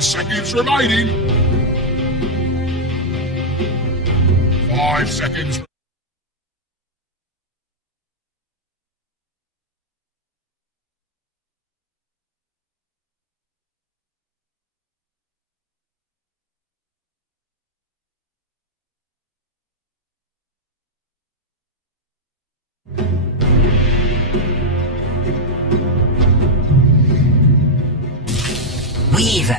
Seconds remaining. 5 seconds. Weave.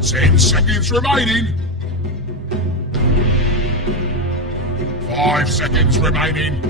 Ten seconds remaining. 5 seconds remaining.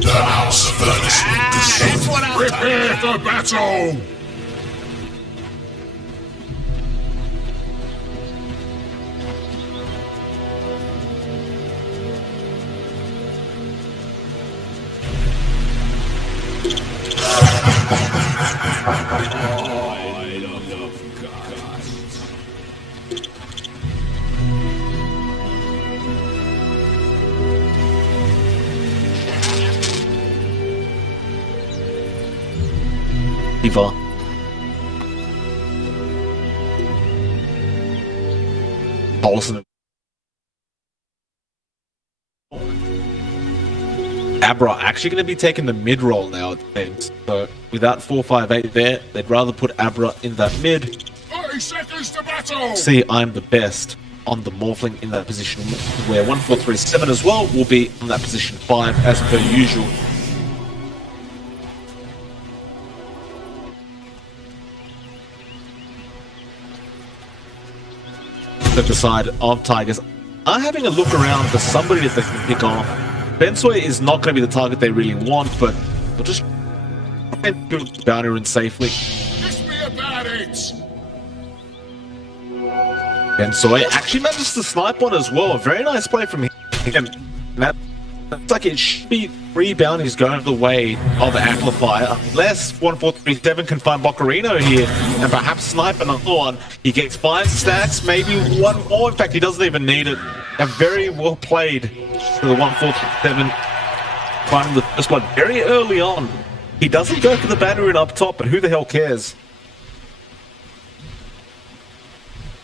The house furnace with Prepare for battle! Eva. Paulson. Abra actually going to be taking the mid role now at the end. So without 4-5-8 there, they'd rather put Abra in that mid. 30 seconds to battle! See, I'm the best on the Morphling in that position, where 1-4-3-7 as well will be on that position 5 as per usual. The side of Tigers are having a look around for somebody that they can pick off. Betway is not going to be the target they really want, but they'll just kill the bounty rune safely. Just be about it! Betway actually manages to snipe one as well. A very nice play from him. That Looks like it should be 3 bounties going the way of AMPLFY, unless 1437 can find Bocarino here and perhaps snipe another one. He gets 5 stacks, maybe 1 more. In fact, he doesn't even need it. And very well played to the 1437, finding the first blood very early on. He doesn't go for the bounty up top, but who the hell cares?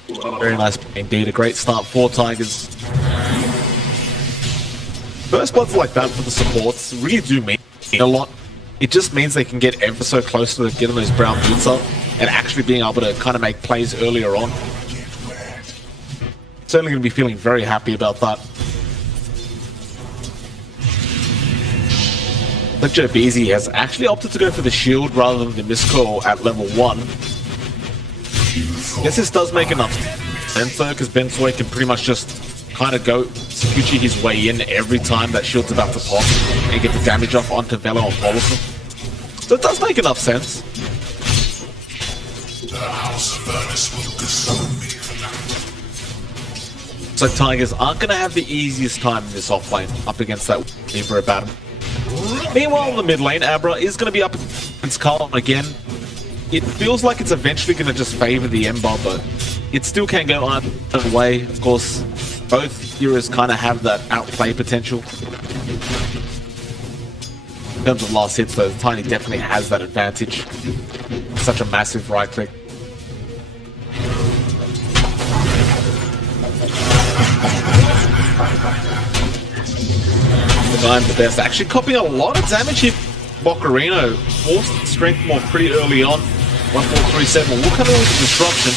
Very nice indeed, a great start for Tigers. First bloods like that for the supports really do mean a lot. It just means they can get ever so close to getting those brown boots up and actually being able to kind of make plays earlier on. Certainly going to be feeling very happy about that. But JBZ has actually opted to go for the shield rather than the miscall at level 1. Guess this does make enough sense though, because Betway can pretty much just kind of go Gucci his way in every time that shield's about to pop and get the damage off onto Velo and Policy. So it does make enough sense. The house furnace will consume me. So Tigers aren't going to have the easiest time in this off lane up against that Weaver battle. Meanwhile, in the mid lane, Abra is going to be up against Carl again. It feels like it's eventually going to just favor the Ember, but it still can go either way. Of course, both heroes kind of have that outplay potential. In terms of last hits, though, Tiny definitely has that advantage. Such a massive right click. The guy the best, actually copying a lot of damage here. Bocarino forced strength more pretty early on. 1437 will come in with a disruption.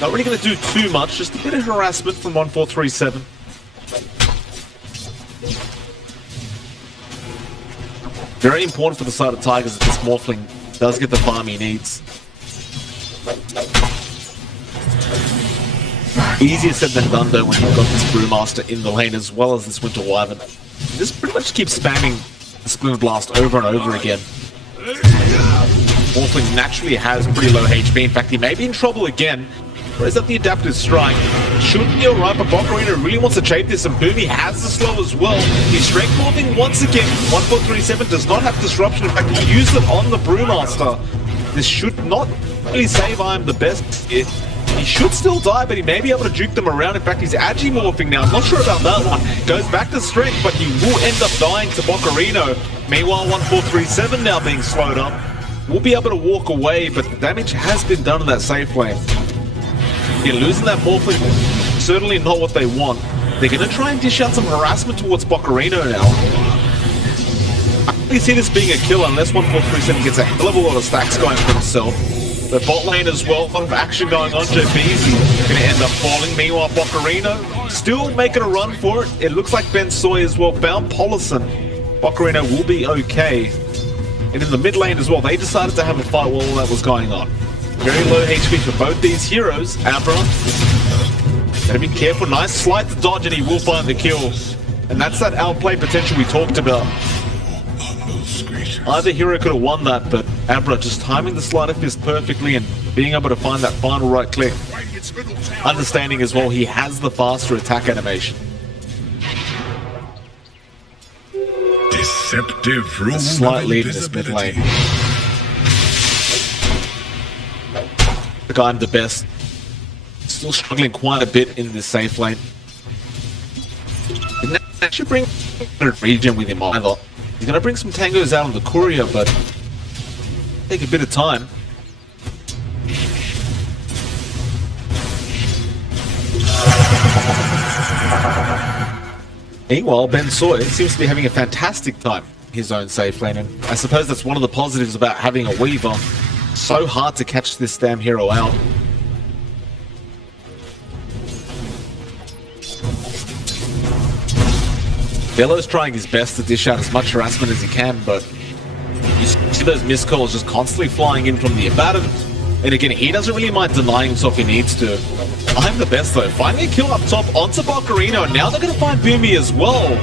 Not really going to do too much, just a bit of harassment from 1437. Very important for the side of Tigers that this Morphling does get the farm he needs. Easier said than done though when you've got this Brewmaster in the lane as well as this Winter Wyvern. Just pretty much keeps spamming the Splint Blast over and over again. Morphling naturally has pretty low HP. In fact, he may be in trouble again. Whereas that the Adaptive Strike should be alright, but Bocarino really wants to chase this, and Boomy has the slow as well. He's strength morphing once again. 1437 does not have disruption. In fact, he used it on the Brewmaster. This should not really save I am the best. He should still die, but he may be able to juke them around. In fact, he's Agi-morphing now. I'm not sure about that one. Goes back to strength, but he will end up dying to Bocarino. Meanwhile, 1437 now being slowed up. Will be able to walk away, but the damage has been done in that safe lane. Yeah, losing that Morphling, certainly not what they want. They're going to try and dish out some harassment towards Bocarino now. I don't really see this being a kill unless 1437 gets a hell of a lot of stacks going for himself. The bot lane as well, a lot of action going on. JBZ going to end up falling. Meanwhile, Bocarino still making a run for it. It looks like Ben Soy as well found Polison. Bocarino will be okay. And in the mid lane as well, they decided to have a fight while all that was going on. Very low HP for both these heroes. Abra, gotta be careful. Nice slide to dodge and he will find the kill. And that's that outplay potential we talked about. Either hero could have won that, but Abra just timing the sleight of fist perfectly and being able to find that final right click. Understanding as well he has the faster attack animation. Deceptive room. A slight lead in this mid lane. The guy I'm the best. Still struggling quite a bit in this safe lane. Didn't actually bring a region with him either. He's going to bring some tangos out on the courier, but take a bit of time. Meanwhile, Ben Soy seems to be having a fantastic time in his own safe lane, and I suppose that's one of the positives about having a Weaver. So hard to catch this damn hero out. Velo's trying his best to dish out as much harassment as he can, but you see those missed calls just constantly flying in from the Abaddon. And again, he doesn't really mind denying himself if he needs to. I'm the best though. Finding a kill up top onto Bocarino, and now they're going to find Boomy as well.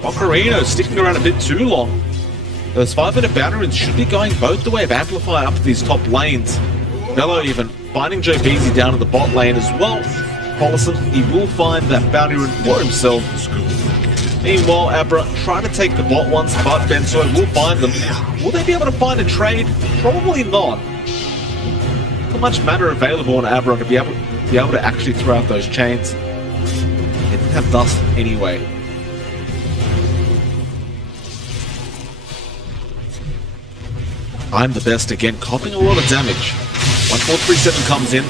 Bocarino sticking around a bit too long. Those 5-minute batteries should be going both the way of AMPLFY up these top lanes. Velo even finding JBZ down in the bot lane as well. Polison, he will find that bounty rune for himself. Meanwhile, Abra trying to take the bot once, but Bensoy will find them. Will they be able to find a trade? Probably not. Not much mana available on Abra to be able to actually throw out those chains. They didn't have dust anyway. I'm the best again, copying a lot of damage. 1437 comes in.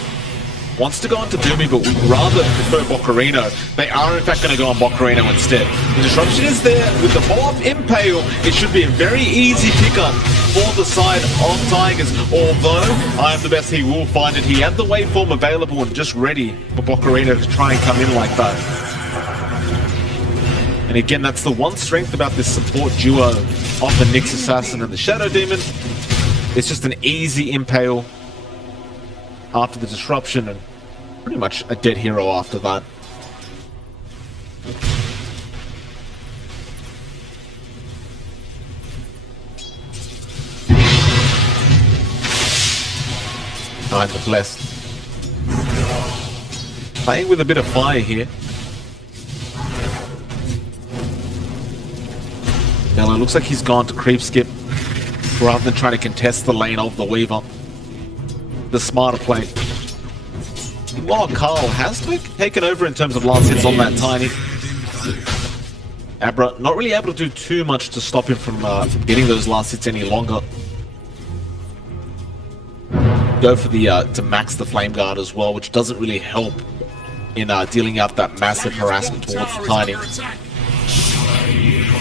Wants to go into Doomy, but would rather prefer Bocarino. They are in fact going to go on Bocarino instead. The disruption is there with the follow-up Impale. It should be a very easy pickup for the side of Tigers. Although I am the best, he will find it. He had the waveform available and just ready for Bocarino to try and come in like that. And again, that's the one strength about this support duo of the Nyx Assassin and the Shadow Demon. It's just an easy Impale after the disruption, and pretty much a dead hero after that. I'm the blessed. Playing with a bit of fire here. Bello looks like he's gone to creep skip rather than trying to contest the lane of the Weaver. The smarter play. While Carl has taken over in terms of last hits on that Tiny. Abra not really able to do too much to stop him from getting those last hits any longer. Go for the to max the Flame Guard as well, which doesn't really help in dealing out that massive harassment towards the Tiny.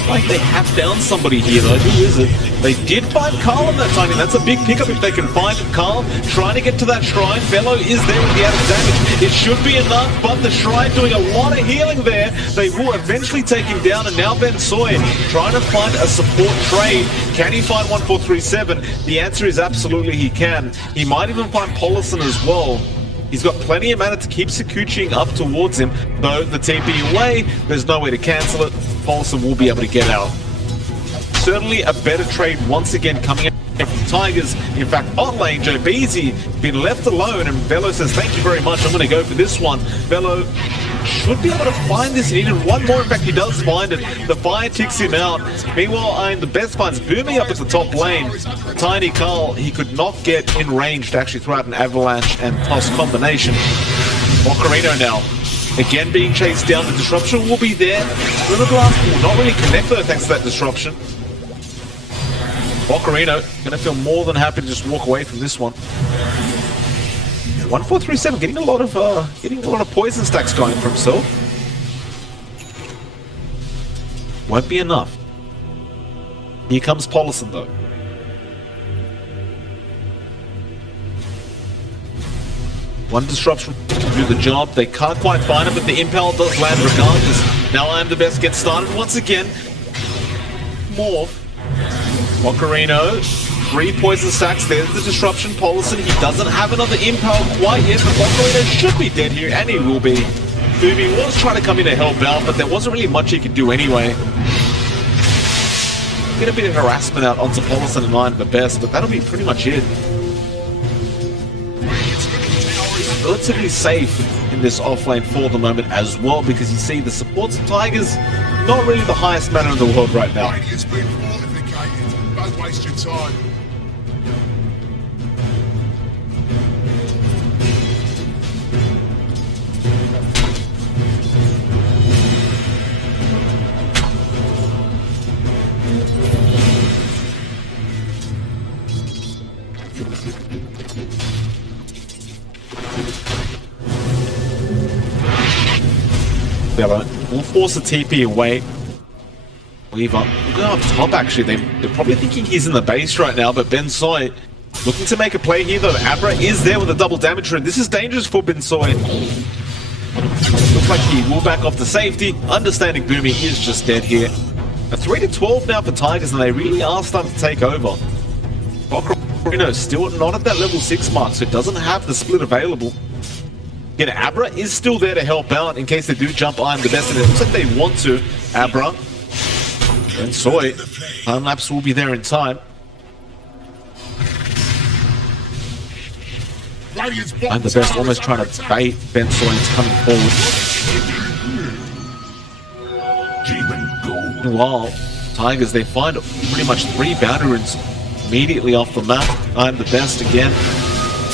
Like they have found somebody here though. Who is it? They did find Carl on that Tiny. That's a big pickup if they can find it. Carl trying to get to that shrine. Bello is there with the added damage. It should be enough, but the shrine doing a lot of healing there. They will eventually take him down, and now Bensoy trying to find a support trade. Can he find 1437? The answer is absolutely he can. He might even find Polison as well. He's got plenty of mana to keep Sakuchiing up towards him, though the TP away, there's no way to cancel it. Polison will be able to get out. Certainly a better trade once again coming out from Tigers. In fact, bot lane, Joe Beasy been left alone, and Bello says, thank you very much, I'm going to go for this one. Bello should be able to find this. He needed one more. In fact, he does find it. The fire ticks him out. Meanwhile, I'm the best finds Boomy up at the top lane. Tiny Carl, he could not get in range to actually throw out an avalanche and toss combination. Bocarino now. Again being chased down. The disruption will be there. Little Blast will not really connect though thanks to that disruption. Bocarino gonna feel more than happy to just walk away from this one. 1437 getting a lot of poison stacks going for himself. Won't be enough. Here comes Polison though. One disruption to do the job. They can't quite find it, but the Impel does land regardless. Now I'm the best gets started once again. Morph. Bocarino. 3 poison stacks, there's the disruption. Polison, he doesn't have another Impel quite yet, but Bocarino should be dead here, and he will be. Boomy was trying to come in to help out, but there wasn't really much he could do anyway. Get a bit of harassment out onto Polison and I'm the best, but that'll be pretty much it. Relatively safe in this offlane for the moment as well, because you see the supports of Tigers, not really the highest mana in the world right now. It's been fortificated. Don't waste your time. We'll force a TP away. Weaver. We'll go up top actually. They're probably thinking he's in the base right now, but Bensoy looking to make a play here though. Abra is there with a double damage rune. This is dangerous for Bensoy. Looks like he will back off to safety. Understanding Boomy is just dead here. A 3-12 now for Tigers, and they really are starting to take over. Bocarino still not at that level 6 mark, so it doesn't have the split available. Again, Abra is still there to help out in case they do jump I'm the best, and it looks like they want to. Abra and Soy. Time lapse will be there in time. I'm the best, almost trying to bait Bensoy into coming forward. Demon Meanwhile, Tigers, they find pretty much 3 bounty runes immediately off the map. I'm the best again.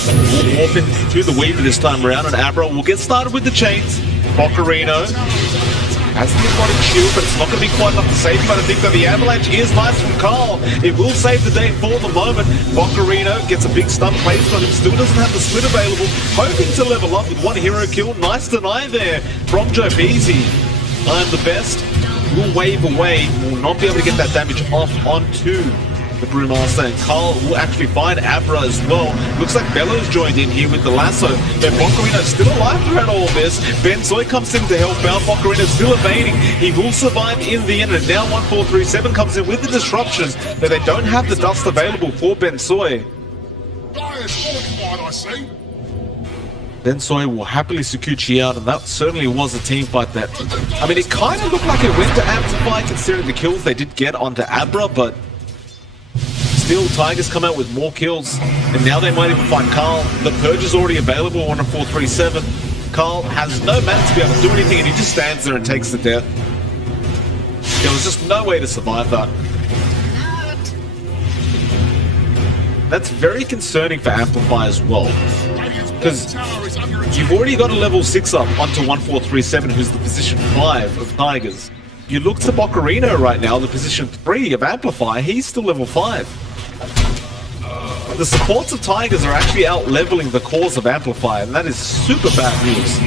We'll warp into the Weaver this time around, and Abra will get started with the chains. Bocarino has the aquatic shield, but it's not going to be quite enough to save him. I think that the avalanche is nice from Carl. It will save the day for the moment. Bocarino gets a big stun placed on him, still doesn't have the split available. Hoping to level up with 1 hero kill. Nice deny there from Joe Beasy. I'm the best. Will wave away, will not be able to get that damage off onto the Brewmaster, and Carl will actually find Abra as well. Looks like Bellows joined in here with the lasso, but Bocarino's still alive throughout all of this. Bensoy comes in to help out. Bocarino's still evading. He will survive in the end, and now 1437 comes in with the disruption, but they don't have the dust available for Bensoy. I see. Bensoy will happily secure Chi out, and that certainly was a team fight that... I mean, it kind of looked like it went to AMPLFY considering the kills they did get onto Abra, but still, Tigers come out with more kills, and now they might even find Carl. The Purge is already available on a 437. Carl has no mana to be able to do anything, and he just stands there and takes the death. There was just no way to survive that. That's very concerning for AMPLFY as well, because you've already got a level 6 up onto 1437, who's the position 5 of Tigers. You look to Bocarino right now, the position 3 of AMPLFY, he's still level 5. The supports of Tigers are actually out-leveling the cores of AMPLFY, and that is super bad news.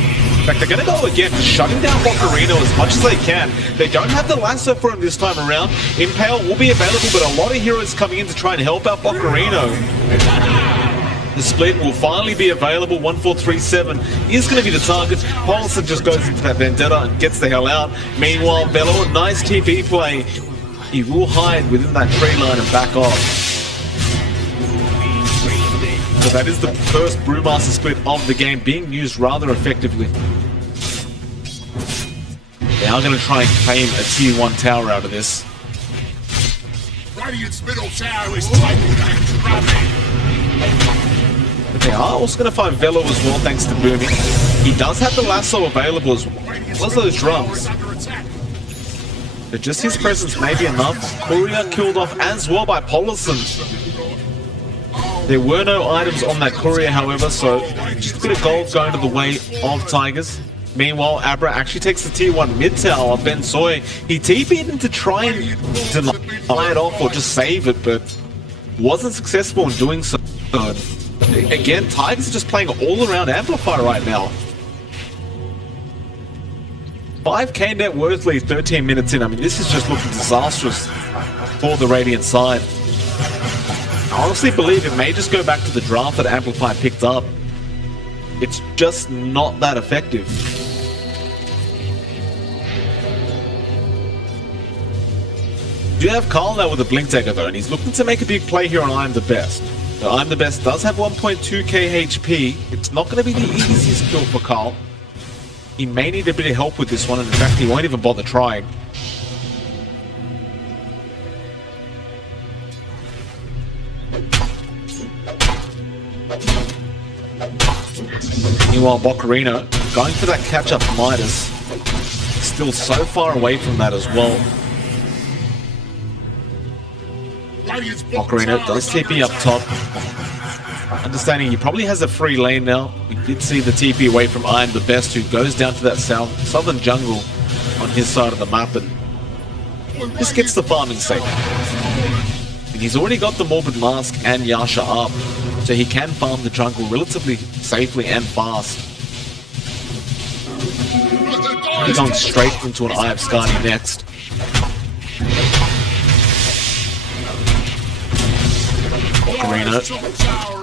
In fact, they're going to go again, shutting down Bocarino as much as they can. They don't have the lasso for him this time around. Impale will be available, but a lot of heroes coming in to try and help out Bocarino. The split will finally be available. 1437 is going to be the target. Paulson just goes into that Vendetta and gets the hell out. Meanwhile, Bello, a nice TP play. He will hide within that tree line and back off. So that is the first Brewmaster split of the game, being used rather effectively. They are going to try and claim a tier 1 tower out of this. Radiant's middle tower is taking that. But they are also going to find Velo as well, thanks to Booming. He does have the lasso available as well as those drums. But just his presence may be enough. Courier killed off as well by Paulson. There were no items on that Courier, however, so just a bit of gold going to the way of Tigers. Meanwhile, Abra actually takes the tier 1 mid tower. Bensoy, he TP'd in to try and deny it off or just save it, but wasn't successful in doing so. Again, Tigers are just playing all around AMPLFY right now. 5k net worth lead 13 minutes in. I mean, this is just looking disastrous for the Radiant side. I honestly believe it may just go back to the draft that AMPLFY picked up. It's just not that effective. You have Carl now with a Blink Dagger though, and he's looking to make a big play here on I'm the Best. Now, I'm the Best does have 1.2k HP. It's not going to be the easiest kill for Carl. He may need a bit of help with this one, and in fact he won't even bother trying. Meanwhile, Bocarino going for that catch-up Midas. Still so far away from that as well. Bocarino does TP up top. Understanding he probably has a free lane now. We did see the TP away from I Am The Best, who goes down to that southern jungle on his side of the map, and this gets the farming safe. And he's already got the Morbid Mask and Yasha up, so he can farm the jungle relatively safely and fast. He's going straight into an Eye of Skadi next. Bocarino,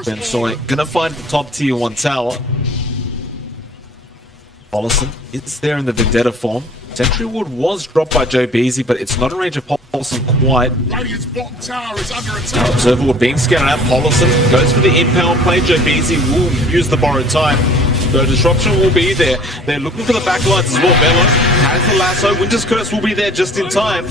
Bensoy, gonna find the top tier 1 tower. Paulson is there in the Vendetta form. Sentry Ward was dropped by Joe Beasy, but it's not in range of Paulson quite. Observer Ward being scattered out. Paulson goes for the impale play. Joe Beasy will use the borrowed time. The disruption will be there. They're looking for the backlines as well. Bello has the lasso. Winter's Curse will be there just in time.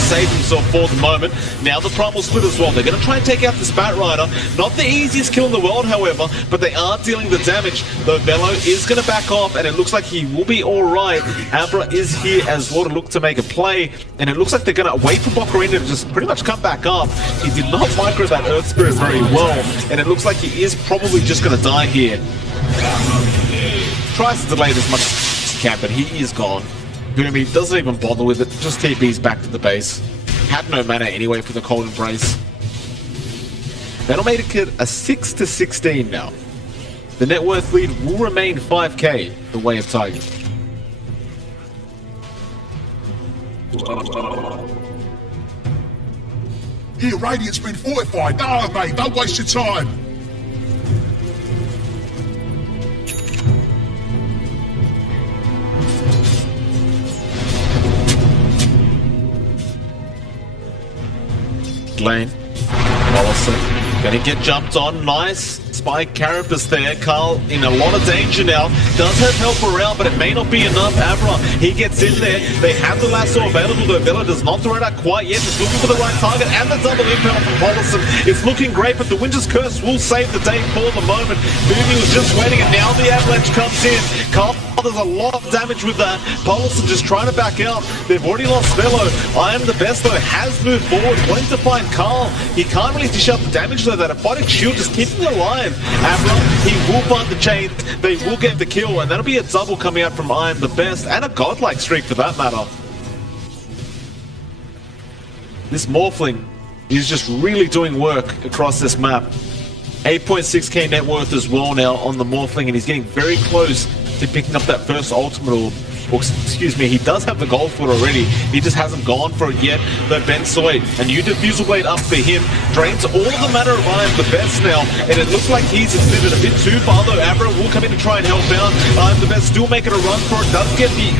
Save himself for the moment. Now the Primal Split as well. They're going to try and take out this Bat Rider. Not the easiest kill in the world, however, but they are dealing the damage. Though Bello is going to back off, and it looks like he will be alright. Abra is here as well to look to make a play, and it looks like they're going to wait for Bocarina to just pretty much come back up. He did not micro that Earth Spirit very well, and it looks like he is probably just going to die here. Tries to delay it as much as he can, but he is gone. Boomy doesn't even bother with it, just TP's back to the base. Had no mana anyway for the Cold Embrace. That'll make it a 6-16 now. The net worth lead will remain 5k the way of Tigers. Here, Radiant's been fortified. No, mate, don't waste your time. Lane. Wallace gonna get jumped on. Nice spike carapace there. Carl in a lot of danger now. Does have help around, but it may not be enough. Abra, he gets in there. They have the lasso available, though Vela does not throw it out quite yet. Just looking for the right target, and the double impact from Paulson. It's looking great, but the Winter's Curse will save the day for the moment. Boomy was just waiting, and now the avalanche comes in. Carl, there's a lot of damage with that. Paulson just trying to back out. They've already lost Velo. I am the best, though, has moved forward, wanting to find Carl. He can't really dish out the damage, though. That aquatic shield just keeping him alive. Abra, he will find the chain. They will get the kill, and that'll be a double coming out from I am the best, and a godlike streak for that matter. This Morphling is just really doing work across this map. 8.6k net worth as well now on the Morphling, and he's getting very close to picking up that first ultimate orb. Or, excuse me, he does have the gold foot already. He just hasn't gone for it yet. Though Ben Soy, a new Diffusal Blade up for him, drains all the mana of I am the best now, and it looks like he's extended a bit too far, though Abra will come in to try and help out. I am the best, still making a run for it, does get the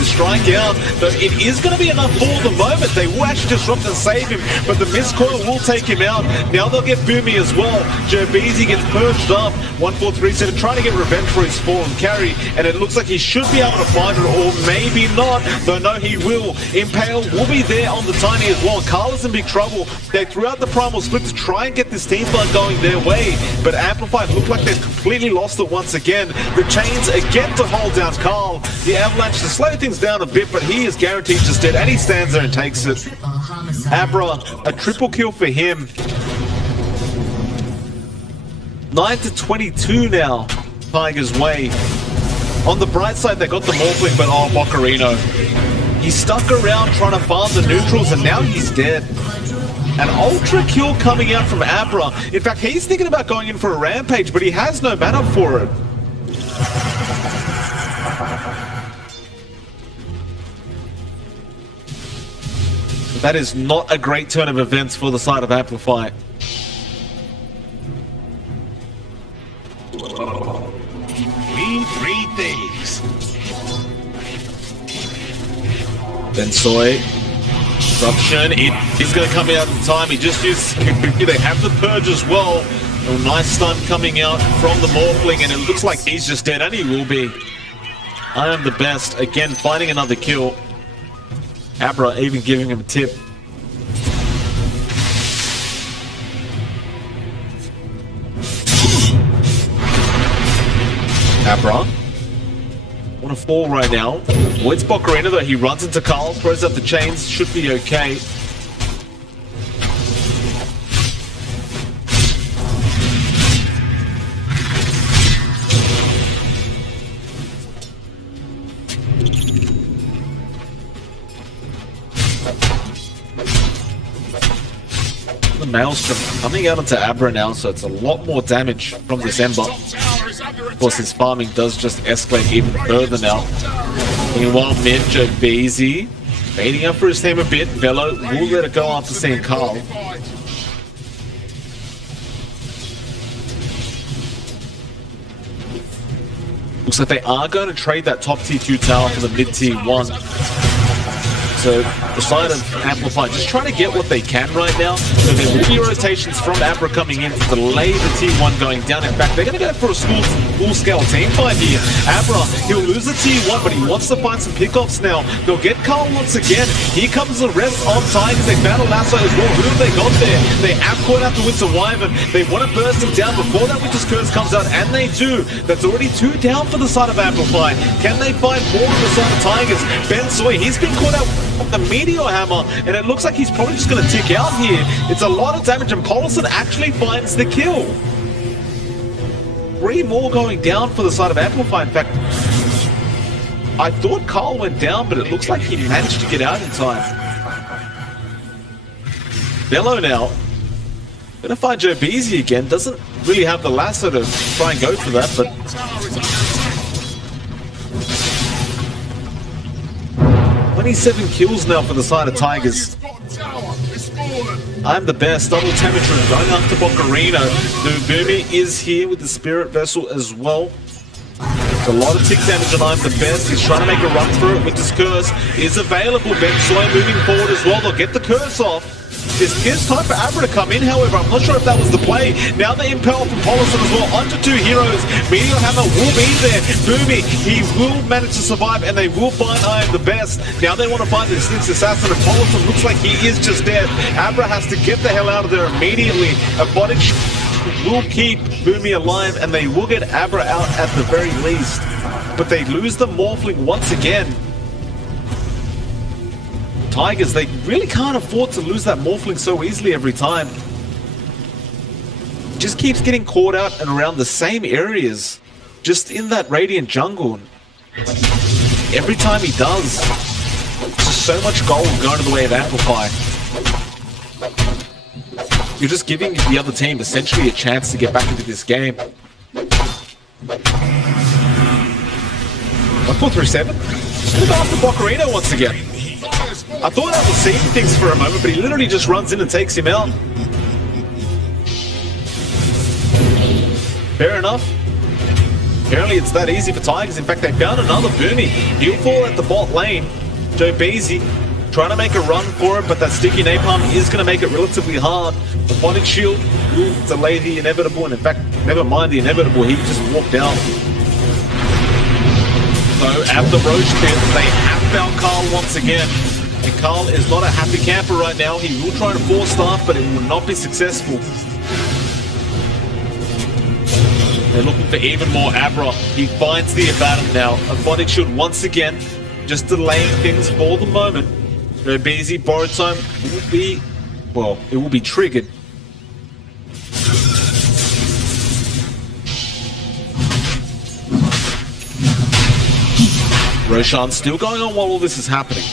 strike out, but it is going to be enough for the moment. They will actually disrupt and save him, but the Mistcoil will take him out. Now they'll get Boomy as well. Jerbeezy gets perched up. 143 said trying to get revenge for his fallen carry, and it looks like he should be able to find it, or maybe not, though no, he will. Impale will be there on the tiny as well. Carl is in big trouble. They threw out the Primal Split to try and get this team fight going their way, but AMPLFY look like they've completely lost it once again. The chains again to hold down Carl. The Avalanche to slow things down a bit, but he is guaranteed just dead, and he stands there and takes it. Abra, a triple kill for him. 9-22 now, Tigers' way. On the bright side, they got the Morphling, but oh, Bocarino. He stuck around trying to farm the neutrals, and now he's dead. An ultra kill coming out from Abra. In fact, he's thinking about going in for a rampage, but he has no mana for it. That is not a great turn of events for the side of AMPLFY. We three things. Ben Soy. Disruption. It is going to come out in time. He just used... They have the Purge as well. A nice stun coming out from the Morphling, and it looks like he's just dead, and he will be. I am the best. Again, finding another kill. Abra even giving him a tip. Abra. Want to fall right now. Avoids Bocarina, though. He runs into Carl, throws out the chains. Should be okay. The Maelstrom coming out onto Abra now, so it's a lot more damage from this Ember. Of course, his farming does just escalate even further now. Meanwhile, mid, Jerbeezy baiting up for his team a bit. Velo will let it go after seeing Carl. Looks like they are going to trade that top tier 2 tower for the mid tier 1. So the side of Amplify just trying to get what they can right now. So there will be rotations from Abra coming in to delay the T1 going down. In fact, they're going to go for a full-scale team fight here. Abra, he'll lose the T1, but he wants to find some pickoffs now. They'll get Carl once again. Here comes the rest of Tigers. They found a lasso as well. Who have they got there? They have caught out the Winter Wyvern. They want to burst him down before that Winter's Curse comes out, and they do. That's already 2 down for the side of Amplify. Can they find more on the side of Tigers? Ben Soy, he's been caught out with the Meteor Hammer, and it looks like he's probably just going to tick out here. It's a lot of damage, and Paulson actually finds the kill. 3 more going down for the side of Amplify. In fact, I thought Carl went down, but it looks like he managed to get out in time. Bello now. Gonna find Joe Beasy again. Doesn't really have the lasso to try and go for that, but 27 kills now for the side of Tigers. I'm the best. Double temperature going after Bocarino. Boomy is here with the Spirit Vessel as well. There's a lot of tick damage and I'm the best. He's trying to make a run through it. Winter's Curse is available. Ben Soy moving forward as well. They'll get the curse off. It's time for Abra to come in, however. I'm not sure if that was the play. Now the Impel from Paulson as well. Onto 2 heroes. Meteor Hammer will be there. Boomy, he will manage to survive, and they will find I am the best. Now they want to find the Distinct Assassin, and Paulson looks like he is just dead. Abra has to get the hell out of there immediately. A body will keep Boomy alive, and they will get Abra out at the very least. But they lose the Morphling once again. Tigers, they really can't afford to lose that Morphling so easily every time. Just keeps getting caught out and around the same areas, just in that Radiant jungle. Every time he does, just so much gold going to the way of Amplify. You're just giving the other team essentially a chance to get back into this game. 1-4-3-7. Just look after Bocarino once again. I thought I was seeing things for a moment, but he literally just runs in and takes him out. Fair enough. Apparently it's that easy for Tigers. In fact, they found another Boomy. He'll fall at the bot lane. Joe Beasy trying to make a run for it, but that sticky napalm is going to make it relatively hard. The body shield will delay the inevitable, and in fact, never mind the inevitable, he just walked out. So at the Roche pit, they have found Carl once again. And Carl is not a happy camper right now. He will try to force staff, but it will not be successful. They're looking for even more Abra. He finds the Abaddon now. A Phonic Shield once again, just delaying things for the moment. So Beasy, borrowed time will be, well, it will be triggered. Roshan still going on while all this is happening.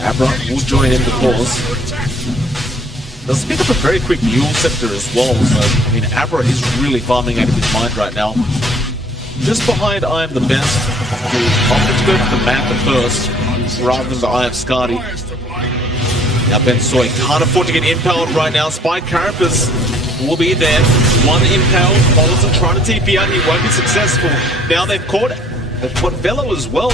Abra will join in the cause. They'll pick up a very quick Mule Scepter as well, so I mean Abra is really farming out of his mind right now. Just behind I am the best, who opted to go for the Mantha first, rather than the Eye of Skadi. Now Ben Soy can't afford to get impaled right now. Spike Carapace will be there. One impaled, Paulson trying to TP out, he won't be successful. Now they've caught Velo as well.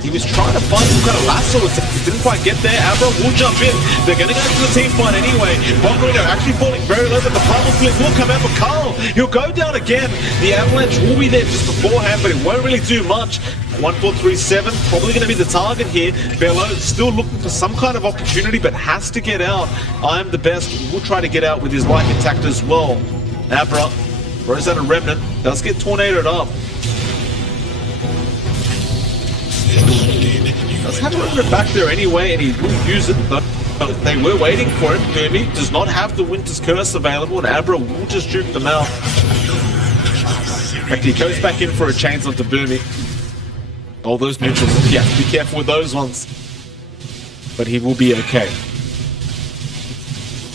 He was trying to find some kind of lasso, he didn't quite get there. Abra will jump in. They're going to go to the team fight anyway. Bocarino actually falling very low, but the primal flip will come out for Carl. He'll go down again. The avalanche will be there just beforehand, but it won't really do much. 1-4-3-7, probably going to be the target here. Bello still looking for some kind of opportunity, but has to get out. I am the best. He will try to get out with his life intact as well. Abra throws out a remnant, does get tornadoed up. Does have a little bit back there anyway, and he will use it, but they were waiting for it. Boomy does not have the Winter's Curse available, and Abra will just juke them out. In fact, he goes back in for a chains onto Boomy. All those neutrals, yeah, be careful with those ones. But he will be okay.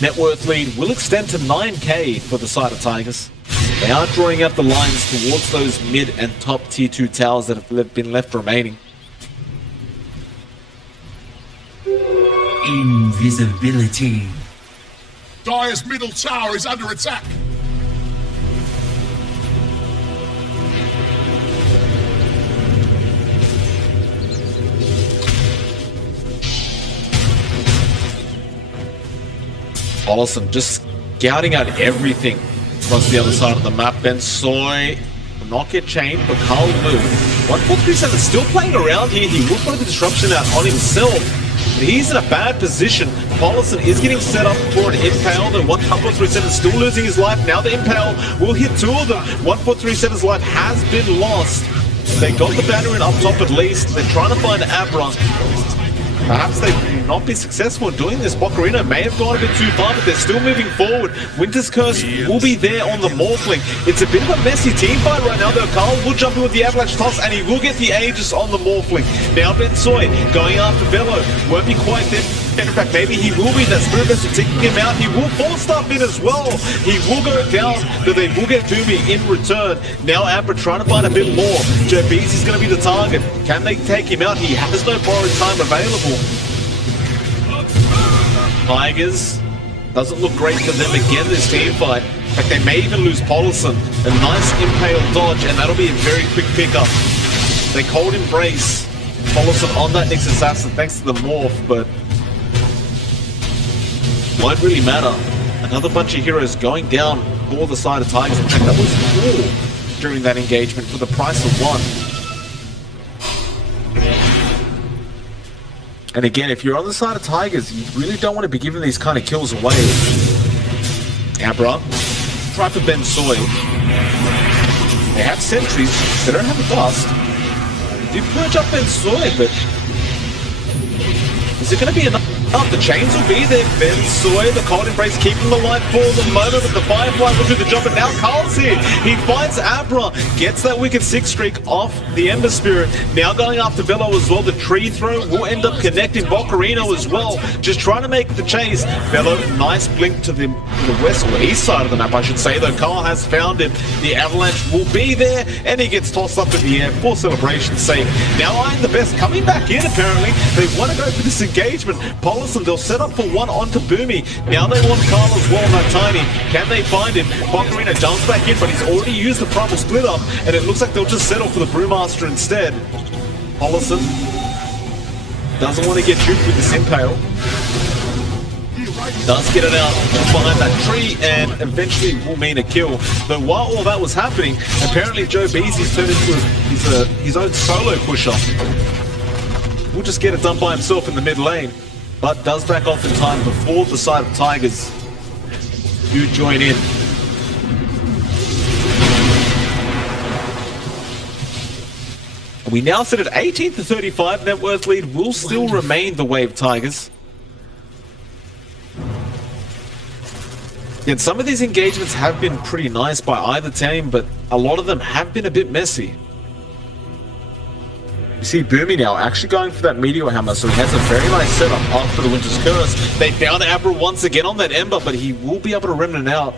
Net worth lead will extend to 9k for the side of Tigers. They are drawing out the lines towards those mid and top tier 2 towers that have been left remaining. Invisibility. Dire's middle tower is under attack. Awesome, just scouting out everything across the other side of the map. BO3 will not get chained, but Carl will. 1437 still playing around here. He will put the disruption out on himself. But he's in a bad position. Paulison is getting set up for an impale. The 1437 still losing his life. Now the impale will hit two of them. 1437's life has been lost. They got the banner in up top at least. They're trying to find Abra. Perhaps they will not be successful in doing this. Bocarino may have gone a bit too far, but they're still moving forward. Winter's Curse will be there on the Morphling. It's a bit of a messy team fight right now, though. Carl will jump in with the Avalanche toss, and he will get the Aegis on the Morphling. Now BO3 going after Velo. Won't be quite there. In fact, maybe he will be. That Spirit Vessel taking him out. He will force stuff in as well. He will go down, but they will get Boomy in return. Now Abra trying to find a bit more. Joe Beasley's going to be the target. Can they take him out? He has no borrowed time available. Tigers, doesn't look great for them again this team fight. In fact, they may even lose Paulison. A nice impale dodge, and that'll be a very quick pickup. They cold embrace Paulison on that Nyx Assassin thanks to the morph, but won't really matter. Another bunch of heroes going down for the side of Tigers. In fact, that was 4 during that engagement for the price of 1. And again, if you're on the side of Tigers, you really don't want to be giving these kind of kills away. Abra, try for BO3. They have sentries, they don't have a bust. They do purge up BO3, but is it going to be enough? The chains will be there. BO3, the cold embrace keeping the light for the moment, but the Firefly will do the job. And now Carl's here. He finds Abra, gets that wicked 6 streak off the Ember Spirit. Now going after Velo as well. The tree throw will end up connecting Bocarino as well. Just trying to make the chase. Velo, nice blink to the west or east side of the map, I should say, though. Carl has found him. The Avalanche will be there, and he gets tossed up in the air for celebration's sake. Now Iron the Best coming back in, apparently. They want to go for this engagement. They'll set up for 1 onto Boomy. Now they want Carl as well, no Tiny. Can they find him? Bocarino jumps back in, but he's already used the Primal Split Up, and it looks like they'll just settle for the Brewmaster instead. Paulison doesn't want to get duped with this impale. Does get it out behind that tree, and eventually will mean a kill. But while all that was happening, apparently Joe Beasley's turned into his own solo pusher. We'll just get it done by himself in the mid lane, but does back off in time before the side of Tigers do join in. We now sit at 18-35. Net worth lead will still remain the way of Tigers. Yet some of these engagements have been pretty nice by either team, but a lot of them have been a bit messy. You see Boomy now actually going for that Meteor Hammer, so he has a very nice setup after the Winter's Curse. They found Abra once again on that Ember, but he will be able to remnant out.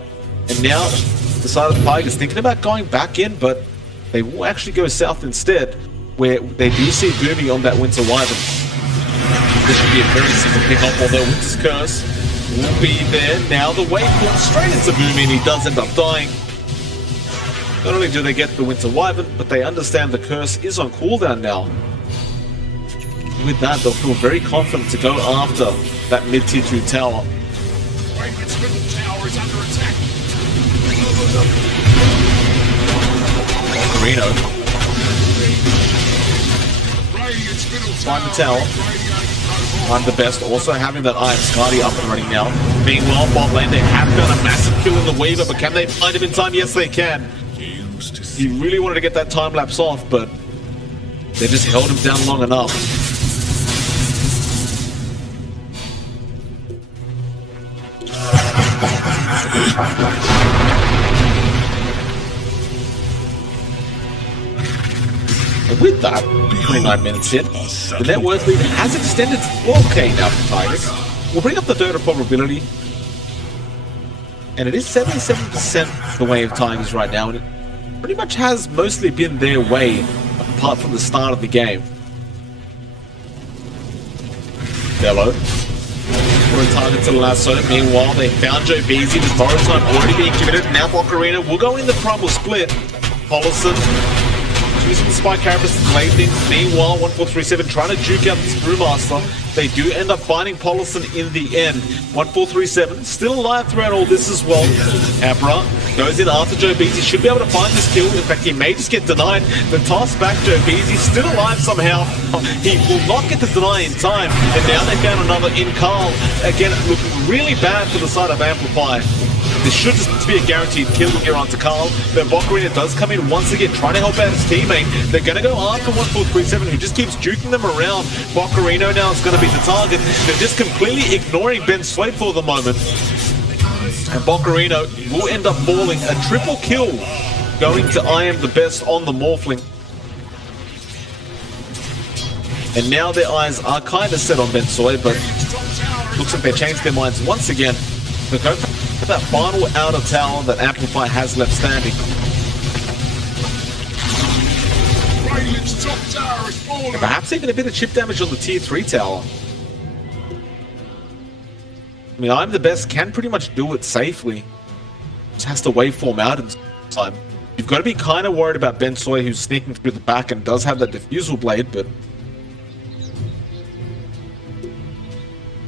And now the side of Tigers thinking about going back in, but they will actually go south instead, where they do see Boomy on that Winter Wyvern. This should be a very simple pick-up, although Winter's Curse will be there. Now the wave falls straight into Boomy, and he does end up dying. Not only do they get the Winter Wyvern, but they understand the curse is on cooldown now. With that, they'll feel very confident to go after that mid-tier 2 tower. Radiant's middle tower is under attack. Marino. Find the tower. Find the best. Also having that Iron Scardy up and running now. Meanwhile, bot lane, they have done a massive kill in the Weaver, but can they find him in time? Yes, they can. He really wanted to get that time lapse off, but they just held him down long enough. And with that, 29 minutes in, the net worth lead has extended to 12k now for Tigers. We'll bring up the Dota probability, and it is 77% the way of Tigers right now, and it pretty much has mostly been their way, apart from the start of the game. Velo. For a target to lasso. Meanwhile, they found Joe Beasley with borrowed time already being committed. Now Bocarino will go in the Primal Split. Paulison using the Spike Carapace to delay things. Meanwhile, 1437 trying to juke out this Brewmaster. They do end up finding Paulson in the end. 1-4-3-7, still alive throughout all this as well. Abra goes in after Joe Beasy, should be able to find this kill. In fact, he may just get denied. The toss back, Joe Beasy still alive somehow. He will not get the deny in time. And now they found another in Carl. Again, looking really bad for the side of Amplify. This should just be a guaranteed kill here onto Carl. But Bocarina does come in once again, trying to help out his teammate. They're going to go after 1-4-3-7, who just keeps juking them around. Bocarino now is going to be the target. They're just completely ignoring Betway for the moment. And Bocarino will end up falling. A triple kill going to I Am the Best on the Morphling. And now their eyes are kind of set on Betway, but looks like they changed their minds once again. So go for that final outer tower that Amplify has left standing. And perhaps even a bit of chip damage on the tier 3 tower. I mean, I'm the Best can pretty much do it safely. Just has to waveform out in time. You've got to be kind of worried about Betway, who's sneaking through the back and does have that diffusal blade, but...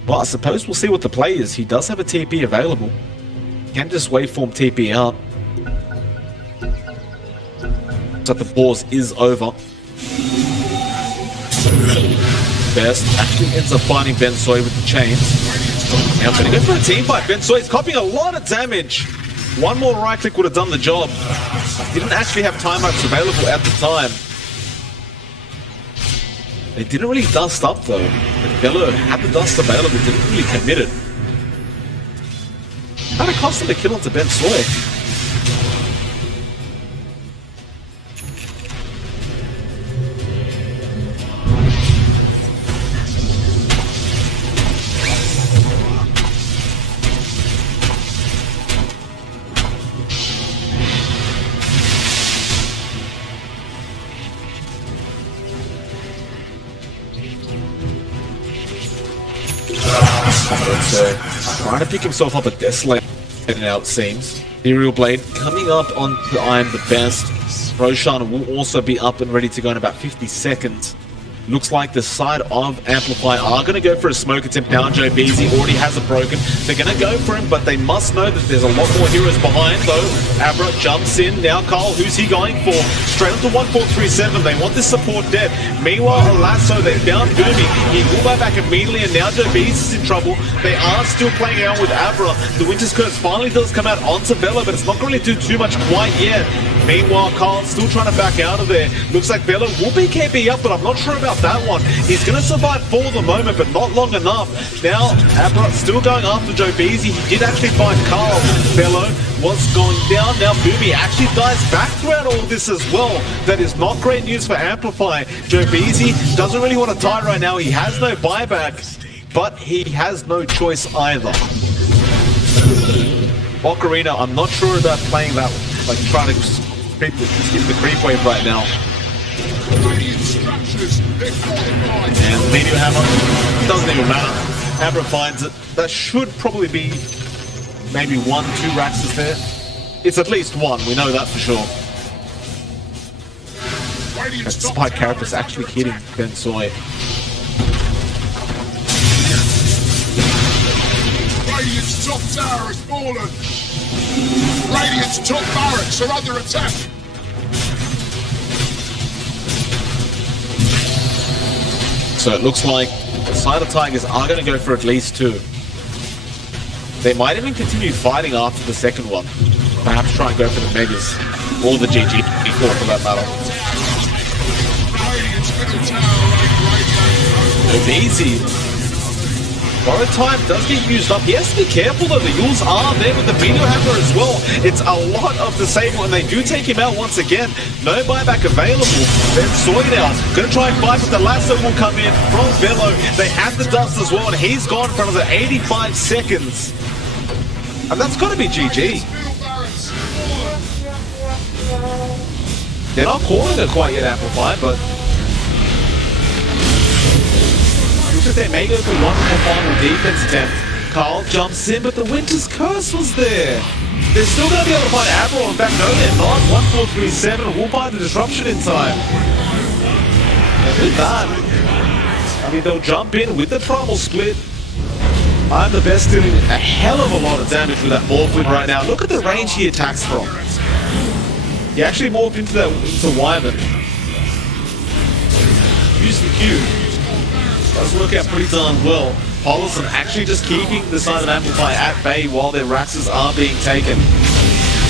well, I suppose we'll see what the play is. He does have a TP available. Can just waveform TP out. So the pause is over. Best actually ends up finding Betway with the chains. Now I'm going to go for a team fight. Betway's copying a lot of damage. One more right click would have done the job. Didn't actually have timeouts available at the time. They didn't really dust up though. Bello had the dust available, didn't really commit it. Kind of cost him a kill onto Betway. Trying to pick himself up a Desolate now, it seems. Ethereal Blade coming up on the I Am the Best. Roshan will also be up and ready to go in about 50 seconds. Looks like the side of Amplify are going to go for a smoke attempt now. Joe Beasy already has a broken. They're going to go for him, but they must know that there's a lot more heroes behind, though. Abra jumps in. Now Carl, who's he going for? Straight up to 1-4-3-7. They want this support dead. Meanwhile, Lasso, they found Boomy. He will buy back immediately, and now Joe Beasy is in trouble. They are still playing out with Abra. The Winter's Curse finally does come out onto Bella, but it's not going to do too much quite yet. Meanwhile, Carl still trying to back out of there. Looks like Bella will be KP up, but I'm not sure about that one. He's going to survive for the moment, but not long enough. Now, Abra still going after Joe Beasy. He did actually find Carl. Bello was going down. Now, Boomy actually dies back throughout all this as well. That is not great news for Amplify. Joe Beasy doesn't really want to die right now. He has no buyback, but he has no choice either. Ocarina, I'm not sure about playing that, like trying to skip the creep wave right now. And the Meteor Hammer doesn't even matter. Abra finds it. That should probably be maybe 1-2 Raxes there. It's at least one, we know that for sure. That Spike Carapace actually hitting Betway. Radiant's top tower has fallen. Radiant's top barracks are under attack. So it looks like the side of Tigers are going to go for at least 2. They might even continue fighting after the second one. Perhaps try and go for the Megas. Or the GG core for that matter. It's easy. Borrow time does get used up. He has to be careful though. The Yules are there with the Meteor Hammer as well. It's a lot of disable, and they do take him out once again. No buyback available. Betway now gonna try and fight, but the lasso will come in from Bello. They have the dust as well, and he's gone for another 85 seconds. And that's gotta be GG. They're not calling it quite yet, Amplify, but they may go for one more final defense attempt. Carl jumps in, but the Winter's Curse was there. They're still going to be able to find Admiral. In fact, no, they're not. 1-4-3-7 will find the disruption in time. And with that, I mean, they'll jump in with the primal split. I'm the best doing a hell of a lot of damage with that Morphling right now. Look at the range he attacks from. He actually morphed into Wyvern. Use the Q. Does work out pretty darn well. Polisan actually just keeping the side of AMPLFY at bay while their Raxes are being taken.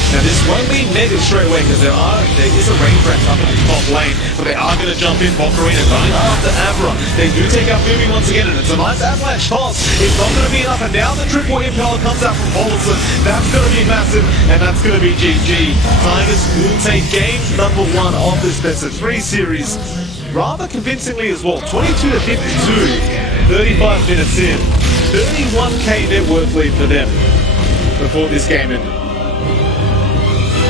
Now this won't be netted straight away because there is a range rack up in the top lane, but they are going to jump in. Bokarina going after Abra. They do take out moving once again, and it's a nice avalanche toss. It's not going to be enough, and now the triple impaler comes out from Polisan. That's going to be massive, and that's going to be GG. Tigers will take game number 1 of this best of 3 series rather convincingly as well. 22 to 52, 35 minutes in, 31k net worth lead for them before this game ended.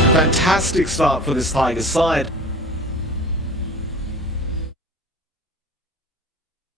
Fantastic start for this Tigers side.